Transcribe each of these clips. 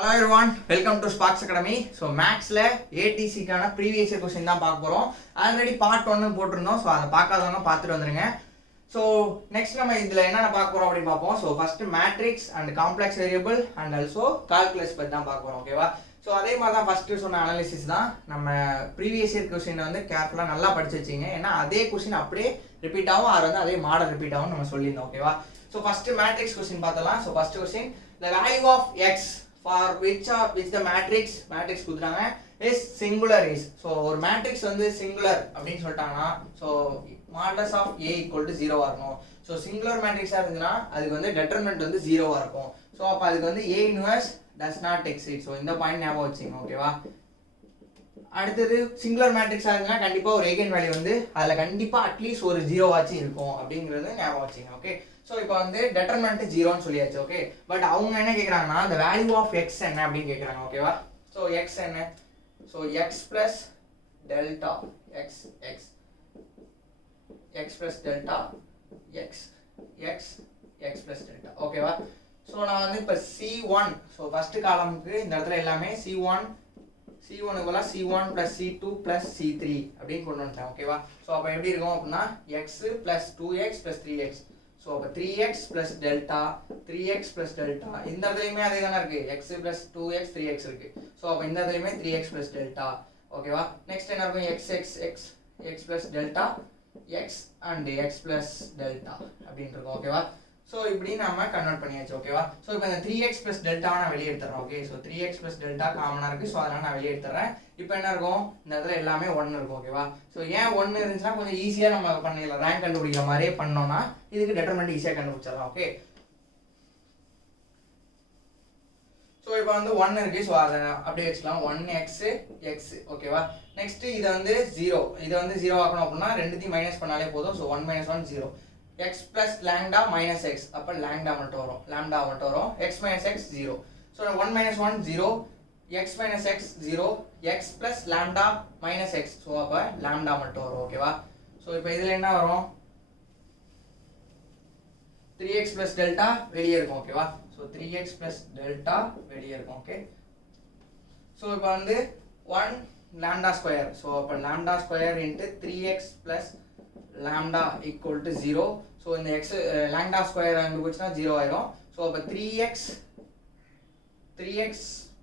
Hello everyone, welcome to Sparks Academy. So Mathsல ATC கான previous year question தான் பார்க்க போறோம். Already part 1 போட்டுருந்தோம். சோ அத பார்க்காதவங்க பார்த்துட்டு வந்துருங்க. So next நம்ம இதுல என்னென்ன பார்க்க போறோம் அப்படி பார்ப்போம். So first matrix and complex variable and also calculus பத்தி தான் பார்க்க போறோம். ஓகேவா? So அதே மாதிரி தான் ஃபர்ஸ்ட் சொன்ன அனாலிசிஸ் தான். நம்ம previous year question வந்து கேர்ஃபுல்லா நல்லா படிச்சு வச்சீங்க. ஏன்னா அதே क्वेश्चन அப்படியே ரிப்பீட் ஆகும், அது வந்து அதே மாடல் ரிப்பீட் ஆகும் நம்ம சொல்லிருந்தோம். ஓகேவா? So first matrix question பார்த்தலாம். So first question, the value of x for which the matrix கொடுத்தாங்க is singular is. so ஒரு matrix வந்து singular அப்படினு சொல்லிட்டாங்கன்னா so modulus of a equal to 0 ஆ இருக்கும். so singular matrix ஆ இருந்துனா அதுக்கு வந்து determinant வந்து 0 ஆ இருக்கும். so அப்ப அதுக்கு வந்து a inverse does not exist. so இந்த பாயிண்ட் ஞாபகம் வச்சுங்க. ஓகேவா? அடுத்தது சிங்குலர் மேட்ரிக்ஸா இருந்தா கண்டிப்பா ஒரு eigen வேல்யூ வந்து அதுல கண்டிப்பா அட்லீஸ்ட் ஒரு 0 ஆச்சு இருக்கும் அப்படிங்கறது ஞாபகம் வச்சுங்க. ஓகே, சோ இப்போ வந்து டிட்டர்மினன்ட் 0 ன்னு சொல்லியாச்சு. ஓகே, பட் அவங்க என்ன கேக்குறாங்கன்னா the value of x என்ன அப்படினு கேக்குறாங்க. ஓகேவா? சோ x என்ன? So x plus delta x x x plus delta x x x plus delta. ஓகேவா? சோ நான் வந்து இப்ப c1 சோ ஃபர்ஸ்ட் காலம்க்கு இந்த இடத்துல எல்லாமே c1 க்குள்ள c1 plus c2 plus c3 அப்படினு கொண்டு வந்துட்டேன். ஓகேவா? சோ அப்ப எப்படி இருக்கும் அப்படினா x plus 2x plus 3x. So அப்ப 3x plus delta 3x plus delta இந்த இடத்துலயுமே அதே தான இருக்கு. x plus 2x 3x இருக்கு. சோ அப்ப இந்த இடத்துலயுமே 3x plus delta. ஓகேவா? நெக்ஸ்ட் என்ன இருக்கும்? x plus delta x and x plus delta அப்படினு இருக்கும். ஓகேவா? சோ இப்படி நாம கன்வர்ட் பண்ணியாச்சு. ஓகேவா? சோ இப்போ இந்த 3x plus delta நான் வெளிய எடுத்துறேன். Okay, so 3x plus delta காமனா இருக்கு. சோ அதனால நான் வெளிய எடுத்துறேன். இப்போ என்ன இருக்கும்? இந்த இடத்துல எல்லாமே 1 இருக்கும். ஓகேவா? சோ ஏன் 1 இருந்துச்சுனா கொஞ்சம் ஈஸியா நம்ம பண்ணிடலாம். ரேங்க் கண்டுபிடிக்கிற மாதிரியே பண்ணோம்னா இதுக்கு டிட்டர்மினன்ட் ஈஸியா கண்டுபிடிச்சிடலாம். ஓகே, சோ இப்போ வந்து 1 இருக்கு. சோ அத அப்படியே வெச்சுக்கலாம். 1x x. ஓகேவா? நெக்ஸ்ட் இது வந்து 0. இது வந்து 0 ஆக்கணும் அப்படினா ரெண்டுத்தையும் மைனஸ் பண்ணாலே போதும். So 1 - 1 0. x plus lambda minus x. அப்ப lambda மட்டும் வரும். x minus x 0. so 1 minus 1 0, x minus x 0, x plus lambda minus x. so அப்ப lambda மட்டும் வரும். ஓகேவா? சோ இப்போ இதுல என்ன வரும்? 3x plus delta வெளியே இருக்கும். ஓகேவா? சோ 3x plus delta வெளியே இருக்கும். ஓகே, சோ இப்போ வந்து 1 lambda square. so அப்ப lambda square into 3x plus lambda equal to 0. so இந்த x lambda square அங்க போச்சுனா 0 ஆயிடும். so அப்ப 3x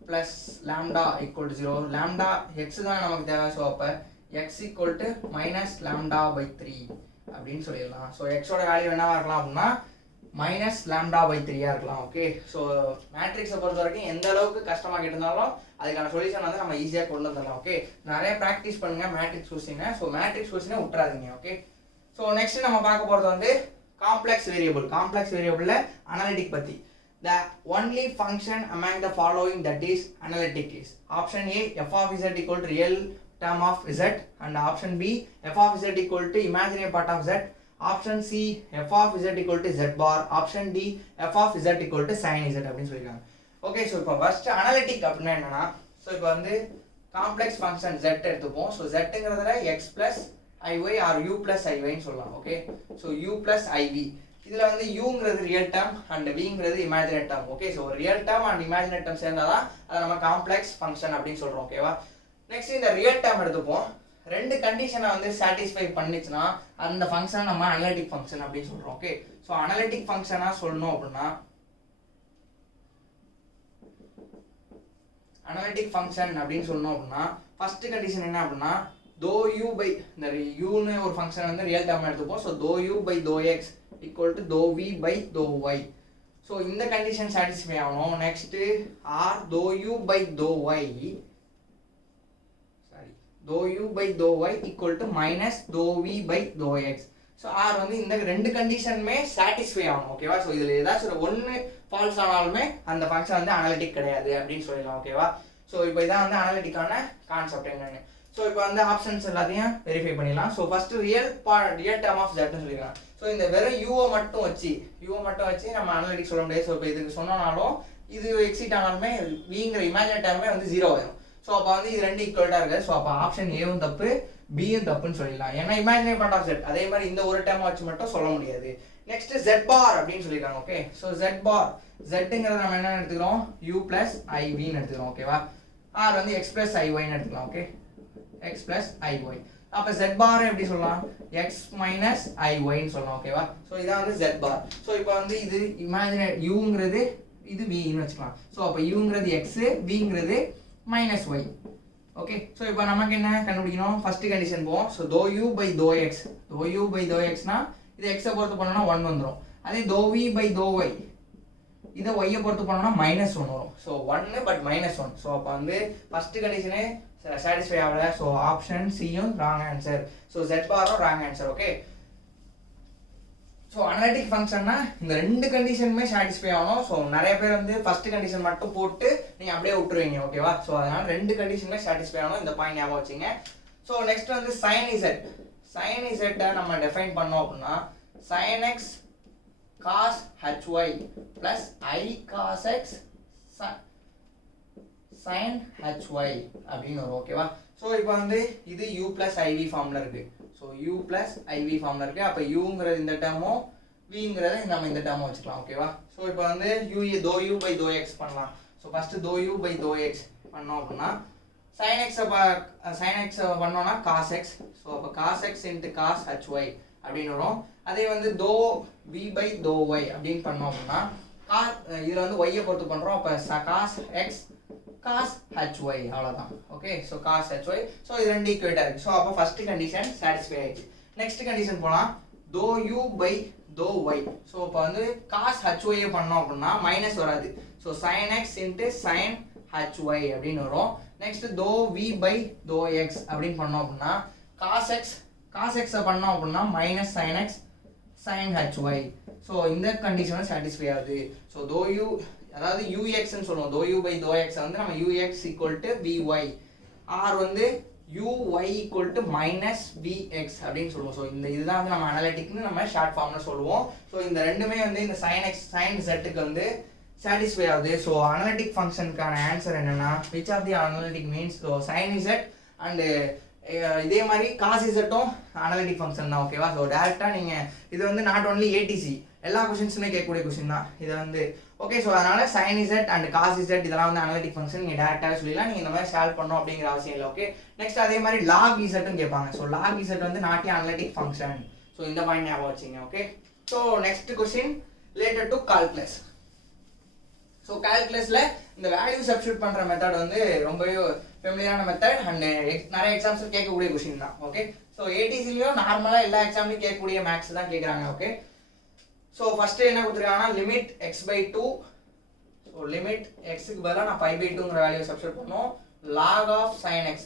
plus lambda equal to 0. lambda x தான் நமக்கு தேவை. so அப்ப x equal to minus lambda by 3 அப்படினு சொல்லிடலாம். so x ஓட வேல்யூ என்னவா இருக்கலாம் அப்படினா minus lambda by 3 ஆ இருக்கலாம். ஓகே, so மேட்ரிக்ஸை பொறுத்த வரைக்கும் எந்த அளவுக்கு கஷ்டமா கேட்டிருந்தாலும் அதுக்கான சொல்யூஷன் வந்து நம்ம ஈஸியா கொண்டு வந்துடலாம். ஓகே, நிறைய பிராக்டிஸ் பண்ணுங்க matrix question. so matrix question விட்டுறாதீங்க. ஓகே, so நெக்ஸ்ட் நம்ம பார்க்க போறது வந்து காம்ப்ளெக்ஸ் வேரியபிள்ல அனலிட்டிக் பத்தி. the only function among the following that is analytic is option A f of z equal to real term of z, and option B f of z equal to imaginary part of z, option C f of z equal to z bar, option D f of z equal to sin z அப்படினு சொல்லிருக்காங்க. Okay, so இப்போ first analytic அப்படினா என்னன்னா so இப்போ வந்து complex function z எடுத்துப்போம். So zங்கிறதுல x plus iy or u plus iy ன்னு சொல்லலாம். Okay, so u plus iv. இதுல வந்து uங்கிறது ரியல் டேர்ம் and vங்கிறது imaginary term. Okay, so real term and imaginary term சேர்ந்தாதான் அத நம்ம காம்ப்ளெக்ஸ் ஃபங்க்ஷன் அப்படினு சொல்றோம். ஓகேவா? நெக்ஸ்ட் இந்த ரியல் டேர்ம் எடுத்துப்போம். ரெண்டு கண்டிஷனை வந்து சாட்டிஸ்ஃபை பண்ணிச்சுனா அந்த ஃபங்க்ஷனை நம்ம அனலிட்டிக் ஃபங்க்ஷன் அப்படினு சொல்றோம். ஓகே, சோ அனலிட்டிக் ஃபங்க்ஷனா சொல்லணும் அப்படினா அனலிட்டிக் ஃபங்க்ஷன் அப்படினு சொல்லணும் அப்படினா ஃபர்ஸ்ட் கண்டிஷன் என்ன அப்படினா dou u by இந்த u ன்னு ஒரு ஃபங்க்ஷன் வந்து ரியல் டேர்ம் எடுத்துப்போம். So dou u by dou x equal to dou v by dou y. So இந்த கண்டிஷன் சாட்டிஸ்ஃபை ஆகணும். Next r dou u by dou y dou u by dou y equal to minus dou v by dou x. So r வந்து இந்த ரெண்டு கண்டிஷனுமே satisfy ஆகணும். ஓகேவா? So இதுல ஏதாச்சும் ஒன்னு ஃபால்ஸ் ஆனாலுமே அந்த ஃபங்க்ஷன் வந்து அனலிட்டிக் கிடையாது அப்படினு சொல்லலாம். ஓகேவா? சோ இப்போ இதான் வந்து அனலிட்டிக்கான கான்செப்ட் என்னன்னு. சோ இப்போ வந்து ஆப்ஷன்ஸ் எல்லாத்தையும் வெரிஃபை பண்ணிடலாம். So first real term of z ன்னு சொல்லிருக்காங்க. சோ இந்த வெறும் u மட்டும் வச்சு நம்ம அனலிட்டிக் சொல்ல முடியாது. சோ இப்போ இதுக்கு சொன்னாலும் இது எக்ஸிட் ஆனாலுமே vங்கிற இமேஜினரி டேர்மே வந்து 0 ஆயிடும். சோ அப்ப வந்து இது ரெண்டு ஈக்குவலா இருக்கு. சோ அப்ப ஆப்ஷன் ஏவும் தப்பு, பியும் தப்புன்னு சொல்லிடலாம். ஏன்னா இமேஜினரி பார்ட் ஆஃப் z அதே மாதிரி இந்த ஒரு டேர்ம் வச்சு மட்டும் சொல்ல முடியாது. நெக்ஸ்ட் z பார் அப்படின்னு சொல்லிருக்காங்க. ஓகே, ஸோ z பார் zங்கிறத நம்ம என்ன எடுத்துக்கிறோம், u plus iv ன்னு எடுத்துக்கிறோம். ஓகேவா, r வந்து x plus iy ன்னு எடுத்துக்கலாம். Okay, x plus iy. அப்ப z பார் எப்படி சொல்லலாம், x minus iy ன்னு சொல்லலாம். ஓகேவா, ஸோ இதான் வந்து z பார். ஸோ இப்போ வந்து இது இமேஜினரி uங்கிறது இது v ன்னு வச்சுக்கலாம். ஸோ அப்போ uங்கிறது x, vங்கிறது minus y. Okay, so இப்போ நமக்கு என்ன கண்டுபிடிக்கணும், ஃபர்ஸ்ட் கண்டிஷன் போவோம். So dou u by dou x னா இது x பொறுத்து பண்ணோம்னா 1 வந்துரும். அதே dou v by dou y இதை y பொறுத்து பண்ணோம்னா -1 வரும். So 1 but -1. ஸோ அப்போ வந்து ஃபர்ஸ்ட் கண்டிஷனே சாட்டிஸ்ஃபை ஆகல. ஸோ ஆப்ஷன் சியும் ராங் ஆன்சர். ஸோ z பாரும் wrong answer. Okay, so analytic ஃபங்க்ஷன்னா இந்த ரெண்டு கண்டிஷனுமே சாட்டிஸ்ஃபை ஆகணும். ஸோ நிறைய பேர் வந்து ஃபர்ஸ்ட் கண்டிஷன் மட்டும் போட்டு நீங்கள் அப்படியே விட்டுருவீங்க. ஓகேவா, ஸோ அதனால ரெண்டு கண்டிஷனுமே சாட்டிஸ்ஃபை ஆகணும். இந்த பாயிண்ட் ஞாபகம் வச்சுங்க. ஸோ நெக்ஸ்ட் வந்து sin z நம்ம டிஃபைன் பண்ணோம் அப்படின்னா sin x cos hy plus I cos x sin hy அப்படின்னு வரும். ஓகேவா, ஸோ இப்போ வந்து இது u plus iv ஃபார்ம்ல இருக்கு. ஸோ u plus iv ஃபார்ம்ல இருக்கு. அப்போ uங்கிறது இந்த டேர்மும் vங்கிறத நம்ம இந்த டேர்மும் வச்சுக்கலாம். ஓகேவா, ஸோ இப்போ வந்து dou u by dou x பண்ணலாம். So first dou u by dou x பண்ணோம் அப்படின்னா sin x பண்ணோம்னா cos x. ஸோ அப்போ cos x into cos hy அப்படின்னு வரும். அதே வந்து dou v by dou y அப்படின்னு பண்ணோம் அப்படின்னா இதுல வந்து y பொறுத்து பண்றோம். அப்போ cos x cos hy அவ்வளவுதான். Okay, so cos hy. So இது ரெண்டு ஈக்குவேட்டா இருக்கு. ஸோ அப்போ ஃபர்ஸ்ட் கண்டிஷன் சாட்டிஸ்ஃபை ஆயிடுச்சு. நெக்ஸ்ட் கண்டிஷன் போலாம், dou u by dou y. So இப்போ வந்து cos hy பண்ணோம் அப்படின்னா மைனஸ் வராது. So sin x into sin hy அப்படின்னு வரும். Next dou v by dou x அப்படின்னு பண்ணோம் அப்படின்னா cos x பண்ணோம் அப்படின்னா minus sin x sin hy. So இந்த கண்டிஷனை சாட்டிஸ்ஃபை ஆகுது. ஸோ dou u அதாவது ux ன்னு சொல்லுவோம். dou u by dou x வந்து நம்ம ux equal to vy, r வந்து uy equal to minus vx அப்படின்னு சொல்லுவோம். ஸோ இந்த இதுதான் வந்து நம்ம அனலிட்டிக்னு நம்ம ஷார்ட் ஃபார்ம்ல சொல்லுவோம். ஸோ இந்த ரெண்டுமே வந்து இந்த sin x sin zக்கு வந்து சாட்டிஸ்ஃபை ஆகுது. ஸோ அனலிட்டிக் ஃபங்க்ஷனுக்கான ஆன்சர் என்னன்னா which of the analytic means, so sin z and இதே மாதிரி cos zட்டும் அனலிட்டிக் ஃபங்க்ஷன் தான். ஓகேவா, ஸோ டேரக்டா நீங்க இது வந்து நாட் ஒன்லி ஏடிசி எல்லா क्वेश्चंसமே கேட்கக்கூடிய क्वेश्चन தான் இது வந்து. ஓகே, ஸோ அதனால sin z and cos z இதெல்லாம் வந்து அனலிட்டிக் ஃபங்க்ஷன் நீங்க டேரக்டாவே சொல்லிடலாம். நீங்க இந்த மாதிரி சால்வ் பண்ணணும் அப்படிங்கிற அவசியம் இல்லை. ஓகே, நெக்ஸ்ட் அதே மாதிரி log z கேட்பாங்க. ஸோ log z வந்து நாட் அனலிட்டிக் ஃபங்க்ஷன். ஸோ இந்த பாயிண்ட் ஞாபகம் வச்சுங்க. Okay, so next question related to calculus. So கால்குலஸ்ல இந்த வேல்யூ சப்ஸ்டிட்யூட் பண்ற மெத்தட் வந்து ரொம்பவே ஃபெமிலியரான மெத்தட் அண்ட் நிறைய எக்ஸாம்ஸ்ல கேட்கக்கூடிய क्वेश्चन தான். ஓகே, ஸோ ஏடிசிலயும் நார்மலா எல்லா எக்ஸாம்லயும் கேட்கக்கூடிய மேக்ஸ் தான் கேட்கறாங்க. ஓகே, ஸோ ஃபர்ஸ்ட் என்ன கொடுத்துருக்காங்கன்னா limit x by 2. So limit xக்கு பதிலாக நான் 5 by 2ங்கிற வேல்யூ சப்ஸ்டிட்யூட் பண்ணோம். log of sin x.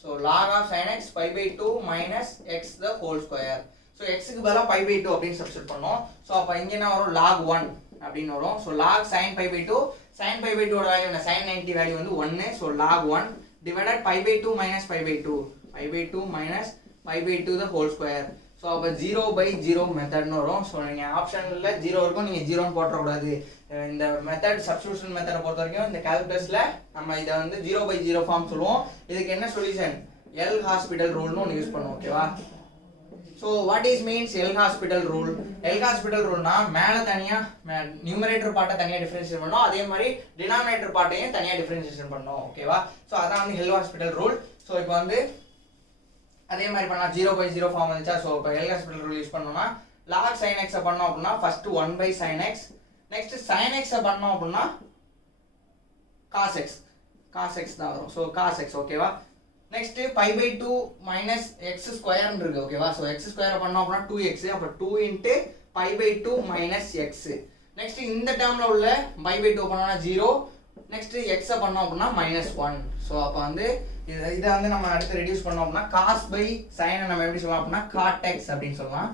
So log of sin x 5 by 2 minus x the whole square. So xக்கு பதிலாக 5 by 2 அப்படின்னு சப்ஸ்டிட்யூட் பண்ணோம். ஸோ அப்போ இங்கே என்ன வரும், log 1 அப்படின்னு வரும். So log sin 5 by 2, sin 5 by 2 ஓட வேல்யூ என்ன, sin 90 வேல்யூ வந்து 1. So log 1 divided 5 by 2 minus 5 by 2, 5 by 2 minus 5 by 2 the whole square. So அப்போ 0 by 0 மெத்தட்னு வரும். ஸோ நீங்கள் ஆப்ஷனில் 0 இருக்கும், நீங்கள் 0ன்னு போட்டுறக்கூடாது. இந்த மெத்தட் சப்ஸ்டிடியூஷன் மெத்தடை பொறுத்த வரைக்கும் இந்த கால்குலஸில் நம்ம இதை வந்து 0 by 0 ஃபார்ம் சொல்லுவோம். இதுக்கு என்ன சொல்யூஷன், எல் ஹாஸ்பிட்டல் ரூல்னு ஒன்று யூஸ் பண்ணுவோம். ஓகேவா, so what is means L hospital rule. L hospital ரூல்னா மேலே தனியாக நியூமரேட்டர் பார்ட்டை தனியாக டிஃபரன்ஷியேட் பண்ணோம், அதே மாதிரி டினாமினேட்டர் பார்ட்டையும் தனியாக டிஃபரன்ஷியேஷன் பண்ணோம். ஓகேவா, ஸோ அதான் வந்து எல் ஹாஸ்பிட்டல் ரூல். ஸோ இப்போ வந்து அதே மாதிரி பண்ணலாம், 0 by 0 ஃபார்ம் வந்துச்சா. ஸோ இப்போ எல் ஹாஸ்பிட்டல் ரூல் யூஸ் பண்ணோம்னா log sin x பண்ணோம் அப்படின்னா first 1 by sin x, next sin x பண்ணோம் அப்படின்னா cos x தான் வரும். So cos x. ஓகேவா, நெக்ஸ்ட் 5 by 2 minus x ஸ்கொயர்னு இருக்கு. ஓகேவா, ஸோ x ஸ்கொயர் பண்ணோம் அப்படின்னா 2x. அப்போ 2 into 5 by 2 minus x. Next இந்த டேர்ம்ல உள்ள 5 by 2 பண்ணோம்னா 0, நெக்ஸ்ட் x பண்ணோம் அப்படின்னா -1. ஸோ அப்போ வந்து இதை வந்து நம்ம அடுத்து ரெடியூஸ் பண்ணோம் அப்படின்னா cos by sin நம்ம எப்படி சொல்லலாம் அப்படின்னா cot x அப்படின்னு சொல்லலாம்.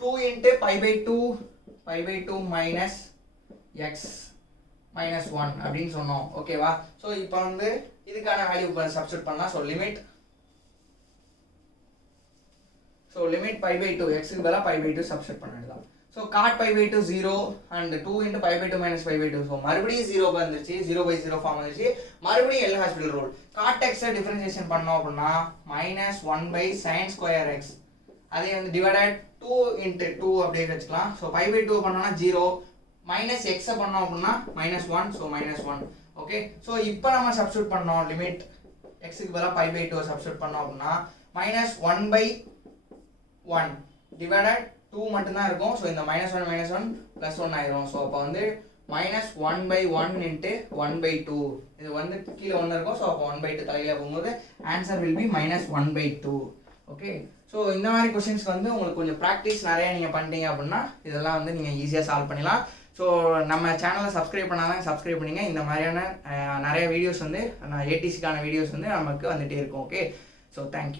2 into 5 by 2 minus x -1 அப்படின்னு சொன்னோம். ஓகேவா, ஸோ இப்போ வந்து இதுக்கான வேல்யூ சப்ஸ்டிட்யூட் பண்ணலாம். ஸோ லிமிட் 5 by 2 xக்கு பதிலாக 5 by 2 சப்ஸ்டிட்யூட் பண்ணிடலாம். So cot 5 by 2 0 and 2 into 5 by 2 minus 5 by 2. So மறுபடியும் 0 வந்துருச்சு, 0 by 0 ஃபார்ம் வந்துருச்சு. மறுபடியும் L hospital rule. cot x differentiation பண்ணோம் அப்படின்னா -1 by sin square x. அதே வந்து டிவைடட் 2 into 2 அப்படியே வச்சுக்கலாம். ஸோ 5/2 பண்ணோம்னா 0, மைனஸ் எக்ஸை பண்ணோம் அப்படின்னா -1, ஸோ -1. ஓகே, ஸோ இப்போ நம்ம சப்ஸ்டியூட் பண்ணோம் லிமிட் எக்ஸுக்கு பதிலாக 5/2 சப்ஸ்டியூட் பண்ணோம் அப்படின்னா -1/1 டிவைடட் 2 மட்டும்தான் இருக்கும். ஸோ இந்த -1 +1 ஆயிரும். ஸோ அப்போ வந்து -1/1 into 1/2 இது வந்து கீழே 1 இருக்கும். ஸோ அப்போ 1/2 தலையில போகும்போது answer will be -1/2. Okay, so இந்த மாதிரி கொஸ்டின்ஸ்க்கு வந்து உங்களுக்கு கொஞ்சம் ப்ராக்டிஸ் நிறைய நீங்கள் பண்ணிட்டீங்க அப்படின்னா இதெல்லாம் வந்து நீங்கள் ஈஸியாக சால்வ் பண்ணிடலாம். ஸோ நம்ம சேனலை சப்ஸ்கிரைப் பண்ணாதான் சப்ஸ்கிரைப் பண்ணிங்க. இந்த மாதிரியான நிறைய வீடியோஸ் வந்து ஏடிசிக்கான வீடியோஸ் வந்து நமக்கு வந்துகிட்டே இருக்கும். Okay, so thank you.